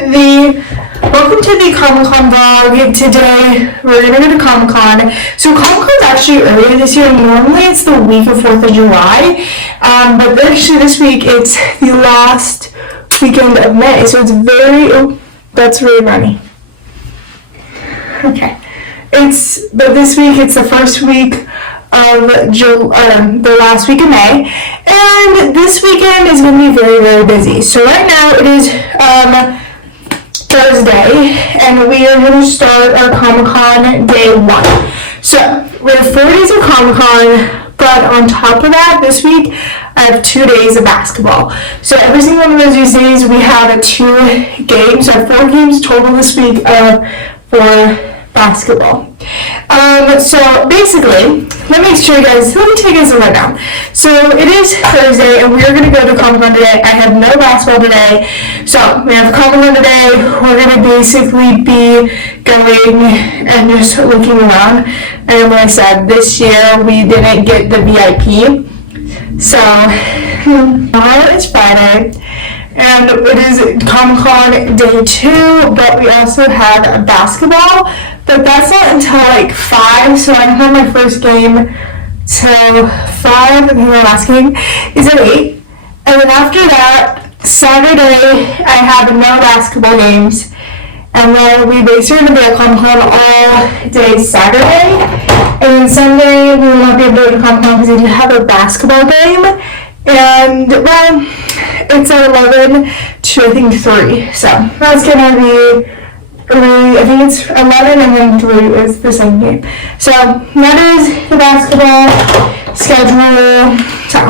the Comic-Con vlog. Today we're gonna go to Comic-Con. So Comic-Con's actually earlier this year. Normally it's the week of 4th of July, but actually this week it's the last weekend of May. So it's that's really funny. Okay, but this week it's the first week of the last week of May, and this weekend is going to be very, very busy. So right now it is Thursday, and we are going to start our Comic-Con day 1. So we have 4 days of Comic-Con, but on top of that, this week I have 2 days of basketball. So every single one of those days we have 2 games. So I have 4 games total this week for basketball. So basically, let me take you guys a rundown. So it is Thursday, and we are going to go to Comic-Con today. I have no basketball today, so we have Comic-Con today. We're going to basically be going and just looking around. And like I said, this year we didn't get the VIP. So tomorrow is Friday, and it is Comic-Con day 2, but we also have basketball. But that's not until like 5, so I don't have my first game till 5, and my last game is at 8. And then after that, Saturday, I have no basketball games. And then we basically going to be at Comic-Con all day Saturday. And then Sunday, we will not be able to go to Comic-Con because we do have a basketball game. And, well, it's at 11 to, I think, 3. So that's going to be... I think it's 11 and then 3 is the same game. So that is the basketball schedule. So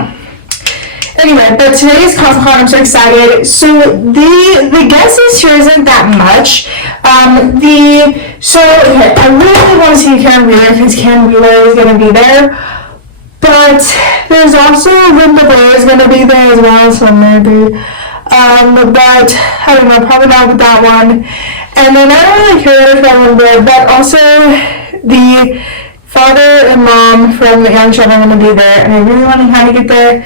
anyway, but today's Comic-Con, I'm so excited. So the guest list here isn't that much. Okay, I really want to see Karen Wheeler because Karen Wheeler is going to be there. But there's also Linda Blair is going to be there as well, so maybe. But I don't know, probably not with that one. And then I don't really care about Linda, but also the father and mom from the young children are going to be there, and I really want to kind of get there.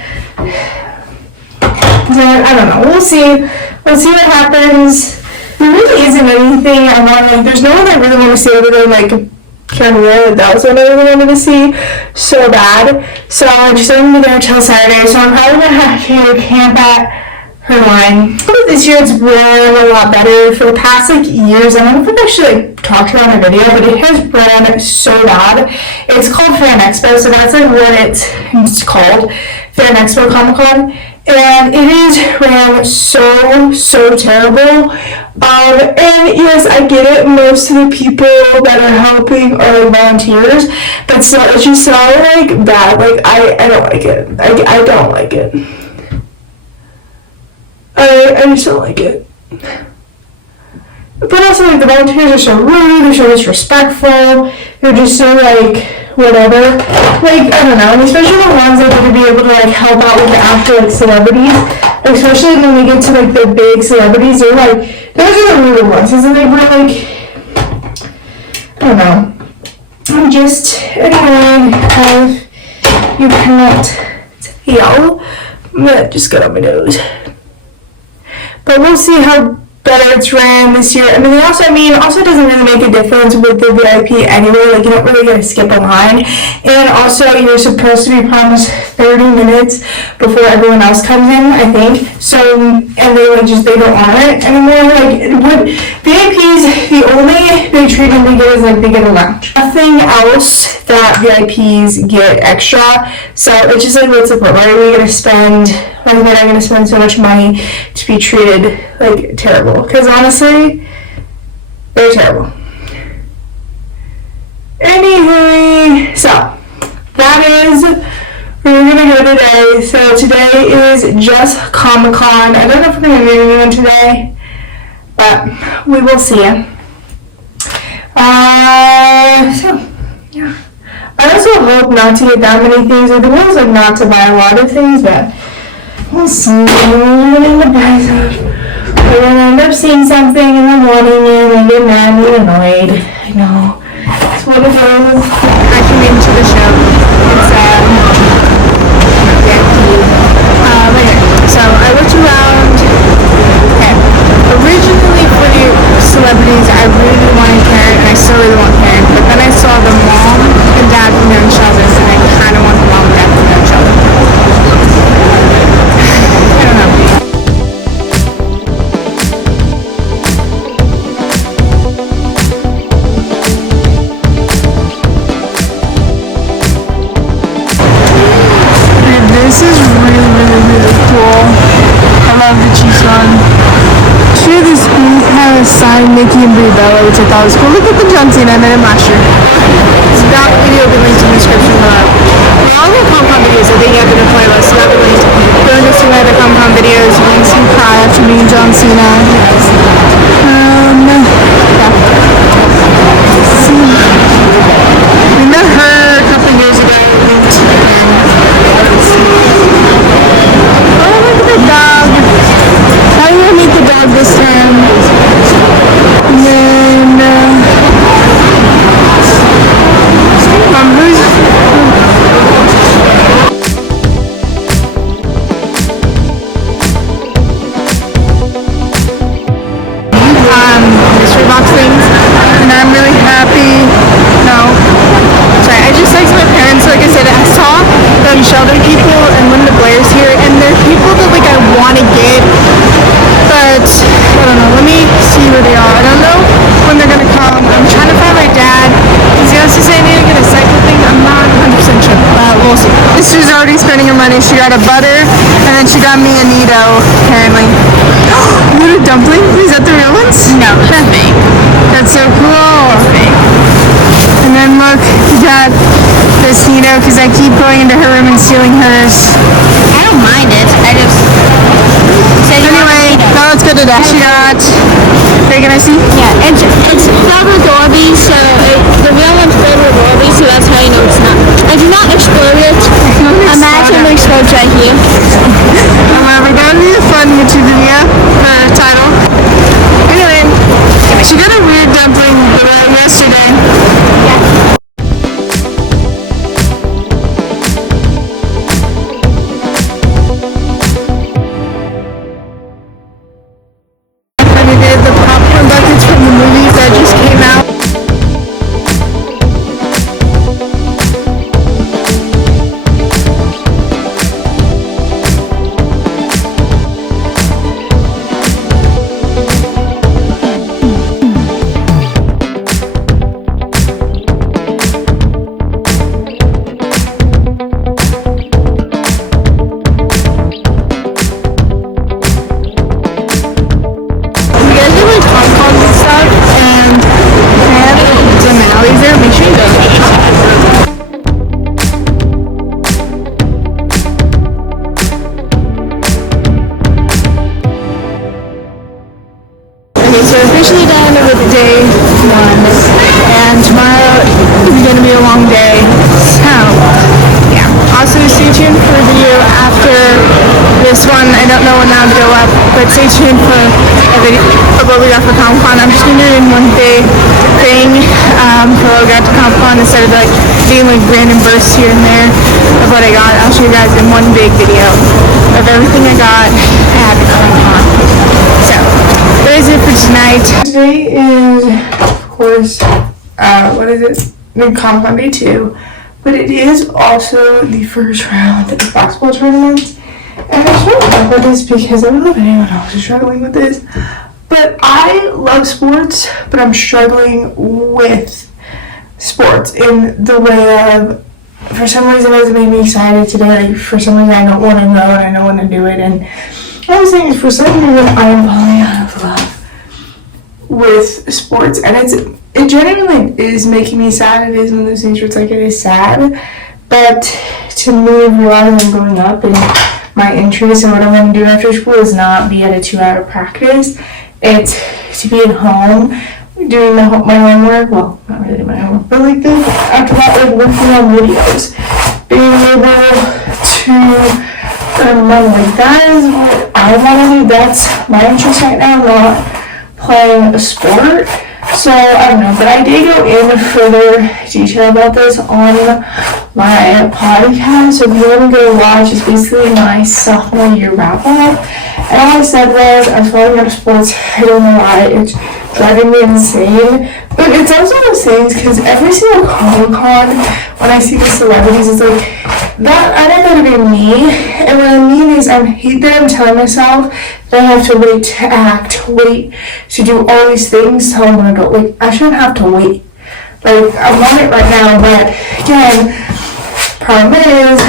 Then, I don't know, we'll see. We'll see what happens. There really isn't anything I want, like, there's no one I really want to see other than, like, Karen Wheeler. That was what I really wanted to see so bad. So I'm just going to be there until Saturday, so I'm probably going to have to camp at her line. This year it's ran a lot better. For the past years, I don't know if I've actually talked about it in a video, but it has ran so bad. It's called Fan Expo, so that's what it's called, Fan Expo Comic-Con, and it is ran so terrible. And yes, I get it, most of the people that are helping are volunteers, but still, it's just so bad. I don't like it. I don't like it. I just don't like it. But also, the volunteers are so rude, they're so disrespectful, they're just so, whatever. I don't know, and especially the ones that are going to be able to, help out with the actual, celebrities. Especially when we get to, the big celebrities, they're, those are the rude ones, isn't it? We're, I don't know. I'm just annoying as you cannot tell. That just got on my nose. But we'll see how better it's ran this year. It also doesn't really make a difference with the VIP anyway. You don't really get to skip a line. And also, you're supposed to be promised 30 minutes before everyone else comes in, I think. So, and they don't honor it anymore. VIPs, the only big treatment they get is, they get a lounge. Nothing else that VIPs get extra. So, it's just what's the point? Why are we going to spend... I'm going to spend so much money to be treated terrible, because honestly, they're terrible. Anyway, so that is where we're going to go today. So today is just Comic-Con. I don't know if we're going to do anything today, but we will see. So yeah, I also hope not to get that many things. The goal is not to buy a lot of things, but we'll see. We're going to buy some. We're going to end up seeing something in the morning and then get mad and get annoyed. I know. It's one of those. I came into the show. It's so I looked around. Okay. Originally I thought it was cool. Look at the John Cena, I met him last year. So that video will be linked in the description below. All the Comic-Con videos I think have been a playlist, so that will be linked. Go and go see my other Comic-Con videos. You can see cry after meeting John Cena. We met her a couple years ago. Oh, look at the dog. I'm gonna meet the dog this time. And then, mystery box things, and I'm really happy. No, sorry, I just texted my parents. Like I said, I saw the Sheldon people and Linda Blair's here, and they're people that like I want to get, but I don't know. Let me see where they are. I don't know when they're gonna come. I'm trying to find my dad. He's gonna say I need to get a cycle thing. I'm not 100% sure, but we'll see. She's already spending her money. She got a butter, and then she got me a Nido, apparently. What a dumpling? Is that the real ones? No, that's fake. That's so cool. It's fake. And then look, we got this Nido because I keep going into her room and stealing hers. I don't mind it. I just say Anyway, now let's go to that. She got. Wait, can I see? yeah, it's filled with Orbeez, so the real one's filled with Orbeez, so that's how you know it's not. I do not explode it. Imagine it explodes right here. We're going to be a fun YouTube video for the title. Anyway, she got a weird dumpling yesterday. We did the popcorn buckets from the movies that just came out. So we're officially done with day 1, and tomorrow is going to be a long day, so yeah. Also stay tuned for a video after this one. I don't know when that'll go up, but stay tuned for a video of what we got for Comic-Con. I'm just going to do it in one day thing for what we got to Comic-Con instead of like doing like random bursts here and there of what I got. I'll show you guys in one big video of everything I got at Comic-Con. So that is it for tonight. Today is, of course, what is it? Comic-Con Day 2, but it is also the first round of the basketball tournament. And I should talk about this because I don't know if anyone else is struggling with this, but I love sports, but I'm struggling with sports in the way of, for some reason it's made me excited today, like for some reason I don't want to know and I don't want to do it, and I was saying, for some reason, I am falling out of love with sports, and it genuinely is making me sad. It is one of those things where it's like, it is sad, but to me, realizing I'm growing up and my interest and what I'm going to do after school is not be at a 2-hour practice. It's to be at home doing my homework. Well, not really my homework, but like this. After that, like working on videos, being able to earn money. Like that is what I want to do. That's my interest right now. Not playing a sport. So I don't know, but I did go in further detail about this on my podcast. So if you want to go watch, it's basically my sophomore year wrap up. And all I said was, I'm falling out of sports. I don't know why. It's driving me insane. But it's also one of those things because every single Comic-Con, when I see the celebrities, it's like, that I want that to be me. And what I mean is, I hate that I'm telling myself that I have to wait to act, wait to do all these things till I'm an adult. Like, I shouldn't have to wait. Like, I'm on it right now, but again, problem is,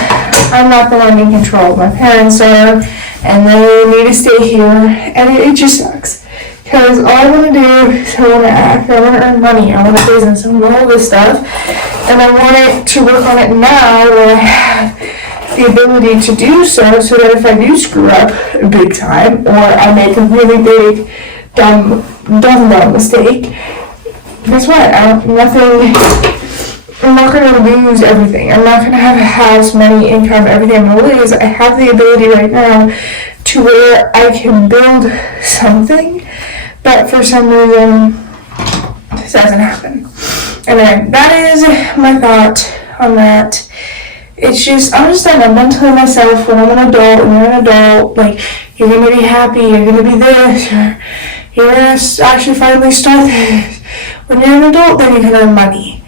I'm not the one in control. My parents are, and they need to stay here, and it just sucks. Because all I want to do is I want to act, I want to earn money, I want a business, I want all this stuff. And I want it to work on it now where I have the ability to do so that if I do screw up big time or I make a really big dumb mistake, guess what? I'm not going to lose everything. I'm not going to have a house, money, income, everything I'm going to lose. I have the ability right now to where I can build something, but for some reason, this doesn't happen. Anyway, that is my thought on that. It's just, I'm just like, I'm done telling myself when I'm an adult, when you're an adult, like, you're going to be happy, you're going to be this, you're going to actually finally start this. When you're an adult, then you can earn money.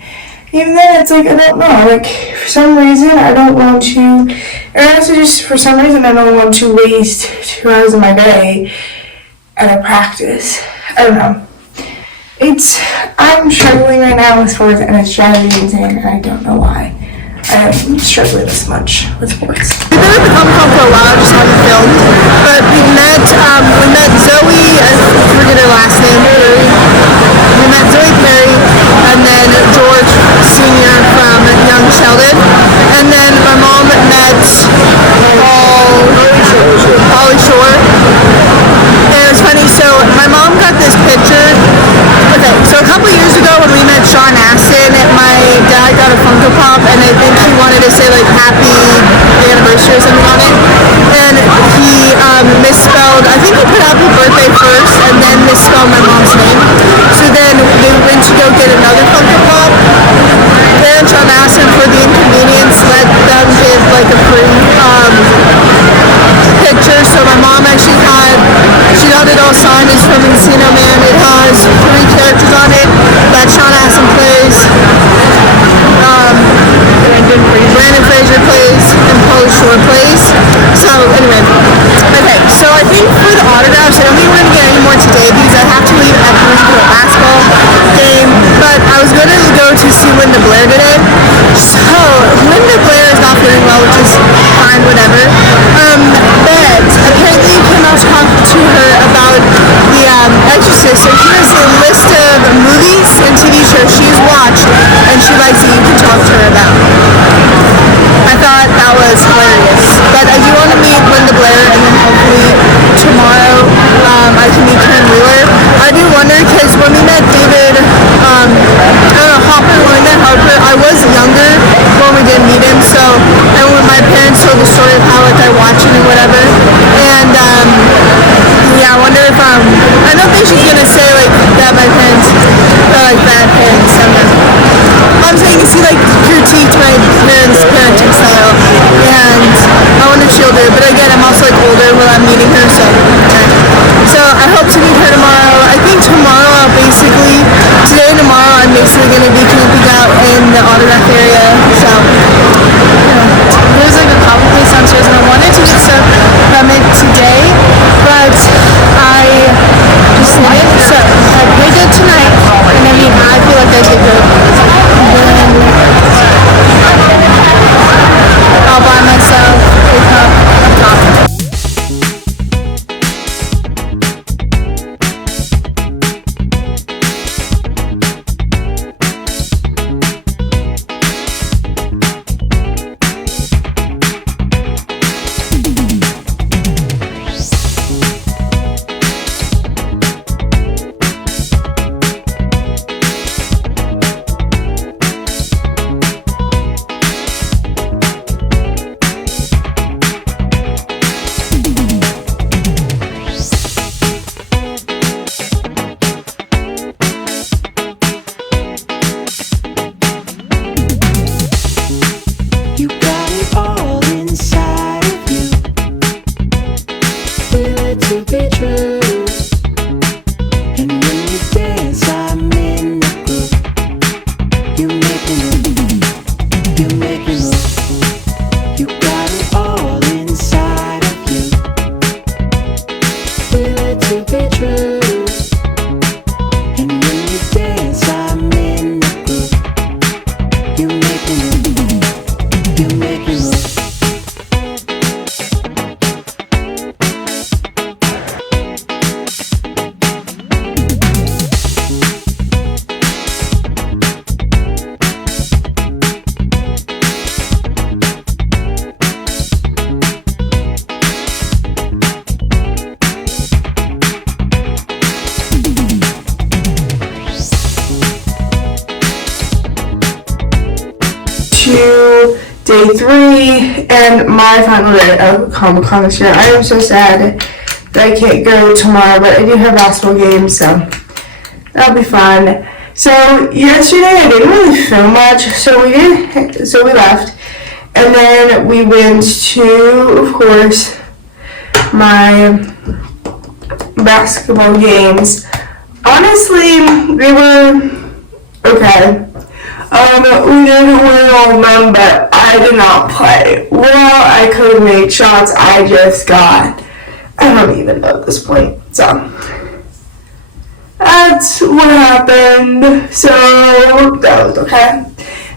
Even then, it's like, I don't know, like, for some reason, I don't want to, or also just for some reason, I don't want to waste 2 hours of my day at a practice. I don't know. I'm struggling right now as far as, and it's driving me insane, and I don't know why. I'm struggling this much with sports. We've been at the Comic-Con for a while, just haven't filmed, but we met Zoe, I forget her last name, we met Zoe Perry, and then George Sr. from Young Sheldon, and then my mom met Pauly Shore, and it was funny, so my mom got this picture. Okay, so a couple years ago when we met Sean Astin, my dad got a Funko Pop, and I think he wanted to say like happy anniversary or something on it, and he misspelled, I think he put happy birthday first and then misspelled my mom's name. So then they went to go get another Funko Pop, and Sean Astin, for the inconvenience, let them give like a free picture. So my mom actually she got it all signed. It's from Encino Man. It has 3 characters on it that Sean Astin plays, Brandon Fraser plays, and Pauly Shore plays. So anyway, okay, so I think for the autographs, I don't think we're going to get any more today because I have to leave at 3 for a basketball game, but I was going to go to see Linda Blair today. So Linda Blair is not feeling well, which is fine, whatever. But apparently you came out to talk to her about the Exorcist, and here's a list of movies and TV shows she's watched and she likes that you can talk to her about. I thought that was hilarious. But I do want to meet Linda Blair, and then hopefully tomorrow I can meet Karen Wheeler. I do wonder, because when we met David, Hopper, when we met Harper, I was younger when we didn't meet him, so, and when my parents told the story of how like I watched him or whatever, and yeah, I wonder if I don't think she's gonna say like that my parents are like bad parents. I'm saying is he like critiqued my parents' parenting style, and I want to shield her, but again, I'm also like older when I'm meeting her, so I hope to meet her tomorrow. I think tomorrow today and tomorrow I'm basically going to be camping out in the autograph area, so there's like a coffee place downstairs, and I wanted to get stuff from it today, but I just didn't, so I paid it tonight, and I mean, I feel like I did good, then I'll buy myself a cup of coffee. to day 3 and my final day of Comic-Con this year. I am so sad that I can't go tomorrow, but I do have basketball games, so that'll be fun. So yesterday I didn't really film much, so we left, and then we went to, of course, my basketball games. Honestly, they were okay. We didn't win all of them, but I did not play well. I could have made shots. I don't even know at this point. So that's what happened. So that was okay.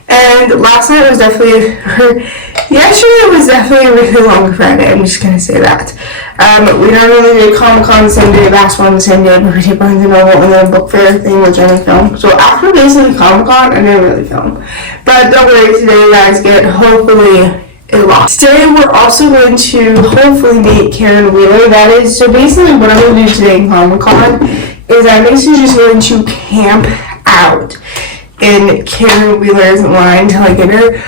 And last night was yesterday was definitely a really long Friday. I'm just gonna say that. We don't really do Comic-Con the same day, basketball on the same day, but we did Barnes & Noble and then book fair thing, which I didn't film. So after basically Comic-Con, I didn't really film. But don't worry, today you guys get hopefully a lot. Today we're also going to hopefully meet Karen Wheeler. That is, so basically what I'm going to do today in Comic-Con is I'm basically just going to camp out in Karen Wheeler's line until I get her.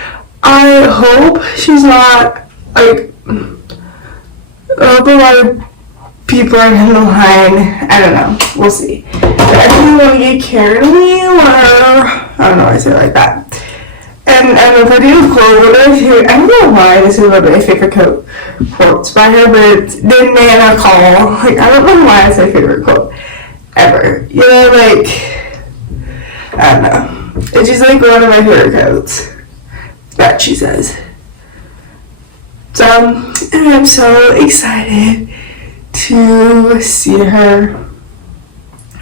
I hope she's not, like, I hope a lot of people are in the line. I don't know. We'll see. But I really want to get Karen Wheeler. I don't know why I say it like that. And if I do a quote, I don't know why this is one of my favorite quotes by her, but it's the Nana call. Like, I don't know why it's my favorite quote ever. You know, like, I don't know. It's just like one of my favorite quotes that she says. So, and I'm so excited to see her.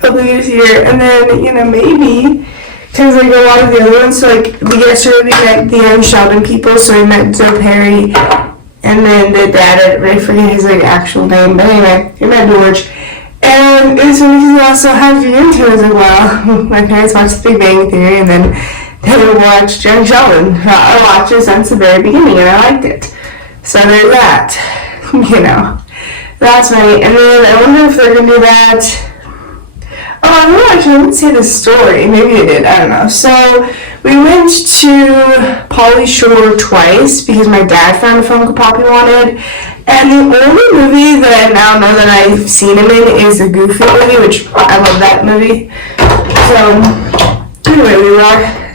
Hopefully get to see her. And then, you know, maybe, because like a lot of the other ones, so like yesterday we met the young Sheldon people, so we met Joe Perry, and then the dad, I forget his like actual name, but anyway, we met George. And it was really cool to also have viewing tours as well. My parents watched The Big Bang Theory, and then they watched Young Sheldon. I watched it since the very beginning, and I liked it. So there's that, you know. That's right. And then I wonder if they're going to do that. Oh, I don't know, actually, I didn't see the story. Maybe they did, I don't know. So we went to Pauly Shore twice because my dad found a funko pop he wanted. And the only movie that I now know that I've seen him in is the Goofy movie, which I love that movie. So anyway,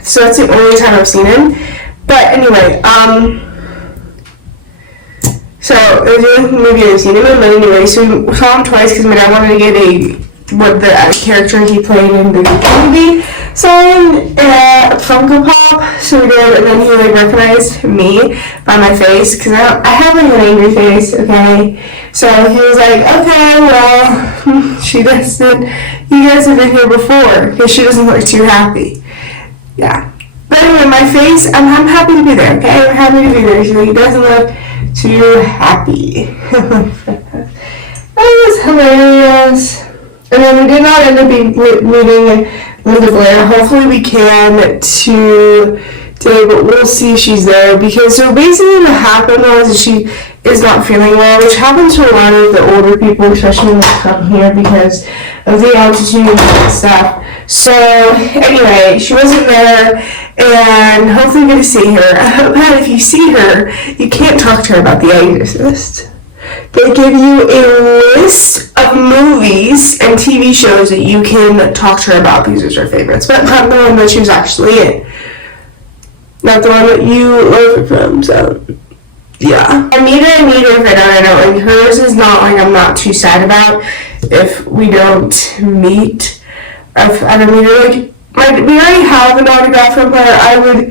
so that's the only time I've seen him. But anyway, so it was the only movie I've seen him in. But anyway, so we saw him twice because my dad wanted to get what the character he played in the movie signed a funko pop, so we did, and then he like recognized me by my face because I have like an angry face, okay, so he was like, okay, well, she doesn't, you guys have been here before because she doesn't look too happy. Yeah, but anyway, my face, I'm happy to be there, okay, I'm happy to be there. She's like, he doesn't look too happy. That was hilarious. And then we did not end up meeting Linda Blair. Hopefully we can today, but we'll see if she's there. Because, so basically what happened was she is not feeling well, which happens to a lot of the older people, especially when they come here because of the altitude and stuff. So anyway, she wasn't there, and hopefully we get to see her. But if you see her, you can't talk to her about The Exorcist. They give you a list of movies and TV shows that you can talk to her about because it's her favorites, but not the one that she was actually in. Not the one that you love her from, so yeah. I meet her if I don't know. Like, hers is not like I'm not too sad about if we don't meet. If I don't meet her, like, we already have an autograph from her.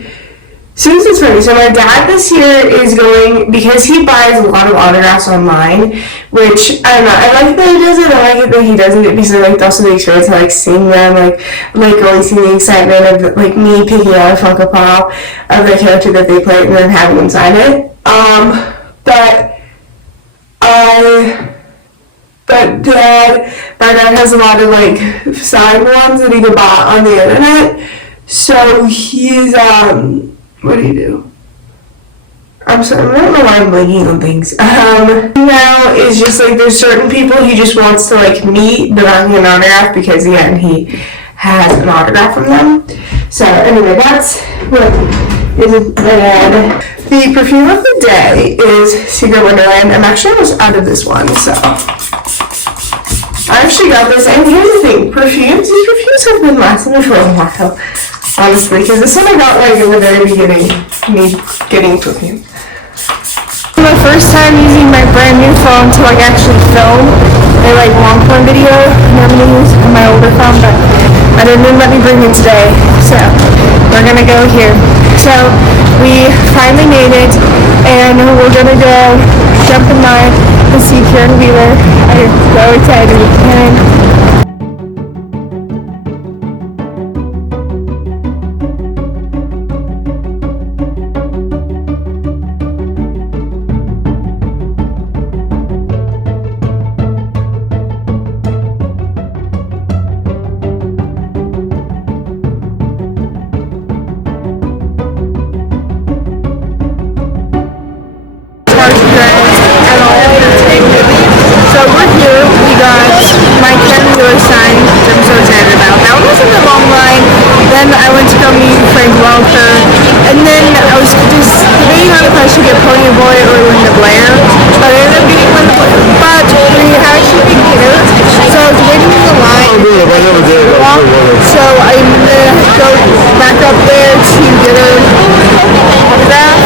Since it's funny, so my dad this year is going, because he buys a lot of autographs online, which, I don't know, I like that he does it, I like it that he doesn't, because I like also the experience of, like, seeing them, like really seeing the excitement of, like, me picking out a Funko Pop of the character that they play and then having them sign it. My dad has a lot of, like, signed ones that he bought on the internet, so he's, what do you do? I'm sorry, I don't know why I'm blanking on things. Now is just like there's certain people he just wants to like meet but not get an autograph because again he has an autograph from them. So anyway, that's what is red. The perfume of the day is Secret Wonderland. I'm actually almost out of this one, so I actually got this. And here's the thing, these perfumes have been lasting me for a while, honestly, because this one I got like in the very beginning, me getting perfume. My first time using my brand new phone to like actually film a like long form video. I'm gonna use my older phone, but I didn't let me bring it today, so we're gonna go here. So we finally made it, and we're gonna go jump in line to see Karen Wheeler. I'm so excited we can. So we're here, we got my Karen Wheeler sign, which I'm so excited about. That one was in the long line, then I went to go meet Frank Welker, and then I was just debating on if I should get Pony Boy or Linda Blair, but I ended up getting Linda Blair. But we actually been here, so I was waiting in the line. So I'm gonna go back up there to get her autograph.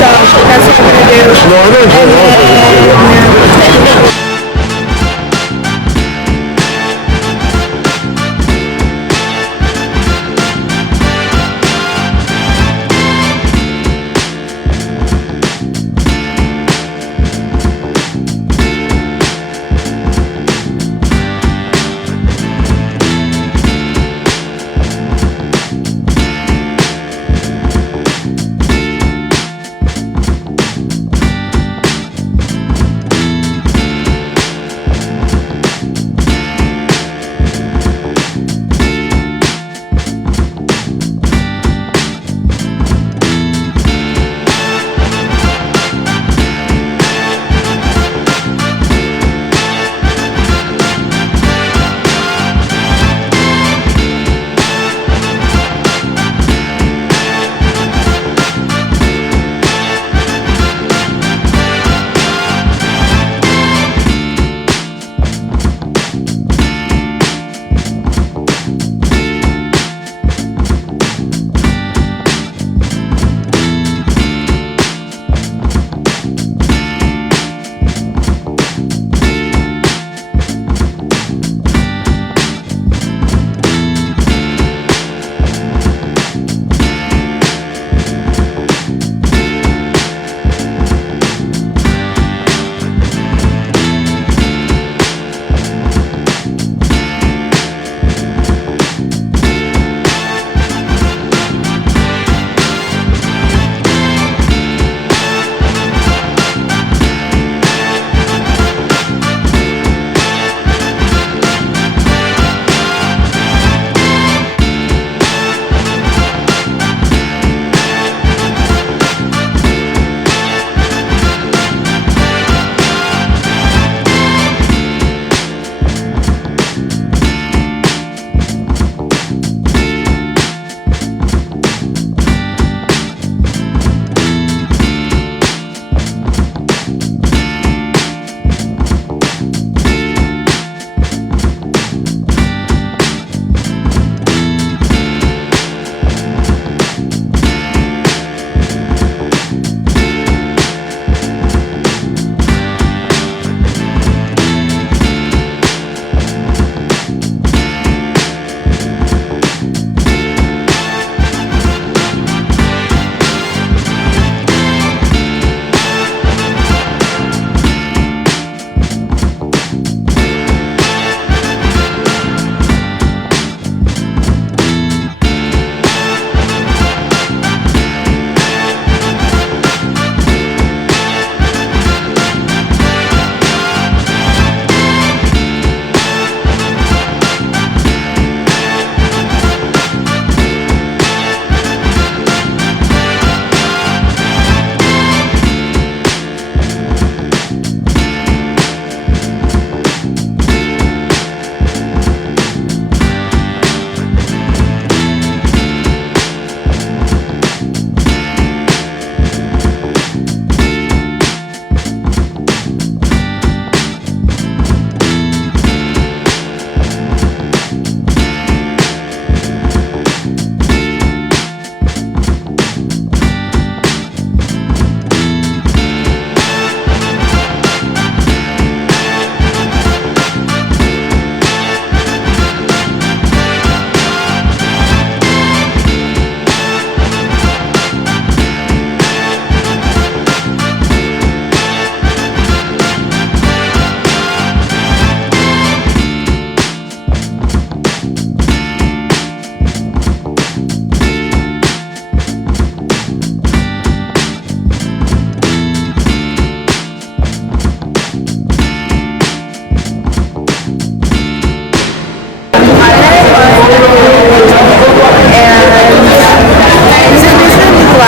So that's what I'm gonna do.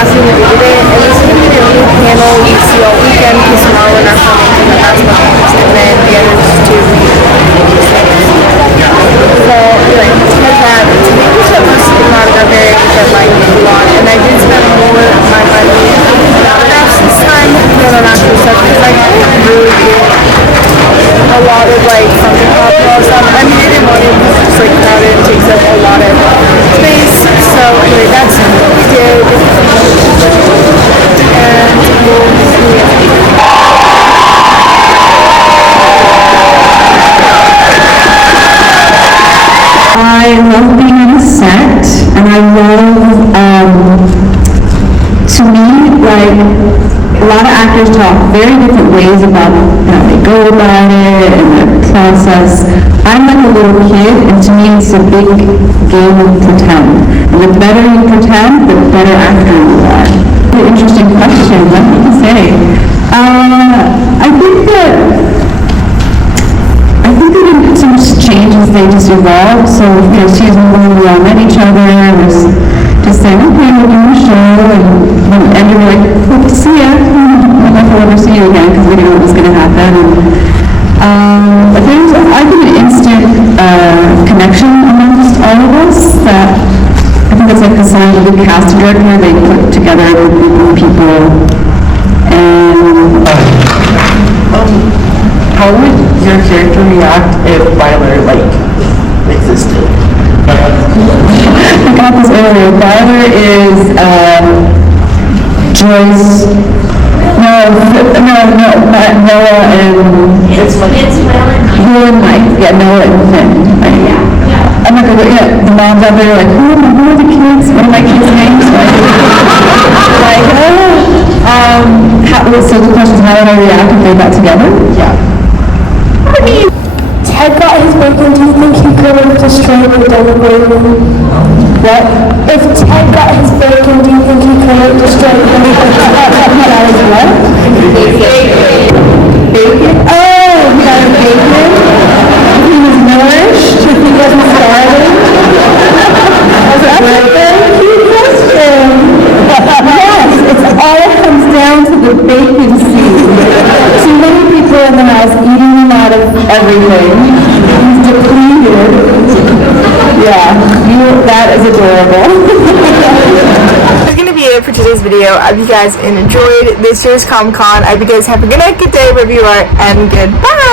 casting the weekday, and this is going to be the only panel we see all weekend because tomorrow we're not filming for the basketball games, and then the others two so anyway, because that to me was what most of the autograph area that like a lot, and I did spend more of my money on autographs this time than on actual stuff because I really did a lot of like funko pop stuff. I mean, I didn't want it because it's just like crowded and takes up a lot of space. So anyway, that's what we did, and we'll see. I love being on a set, and I love, to me, like, a lot of actors talk very different ways about how they go about it and the process. I'm like a little kid, and to me it's a big game of pretend. And the better you pretend, the better actor you are. An interesting question, what do you say? I think that they didn't so much change as they just evolved. So, season one, we all met each other, and was just saying, okay, we're doing a show, and you're like, hope to see you. I don't know if I'll ever see you again, because we didn't know what was going to happen. But there's, I think, an instant connection amongst all of us that I think that's like the sign of a good casting director. They put together a group of people, and how would your character react if Byler, existed? I got this earlier. Byler is, Joyce, Noah and... It's Will and Mike. Yeah, Noah and Finn. Right? Yeah. I'm not gonna go, the moms out there are like, who are the kids? What are my kids' names? So the question is, how would I react if they got together? Yeah. Ted got his bacon, do you think he could have destroyed the Demogorgon? What? If Ted got his bacon, do you think he could have destroyed the Demogorgon? That is what? Bacon? Oh, he got his bacon? He was nourished? He wasn't starving? That's a very cute question. Yes, it's all comes down to the bacon seed. Too many people in the house eating them out of everything. He's depleted. Yeah, that is adorable. That's going to be it for today's video. I hope you guys enjoyed this year's Comic-Con. I hope you guys have a good night, good day, wherever you are, and goodbye!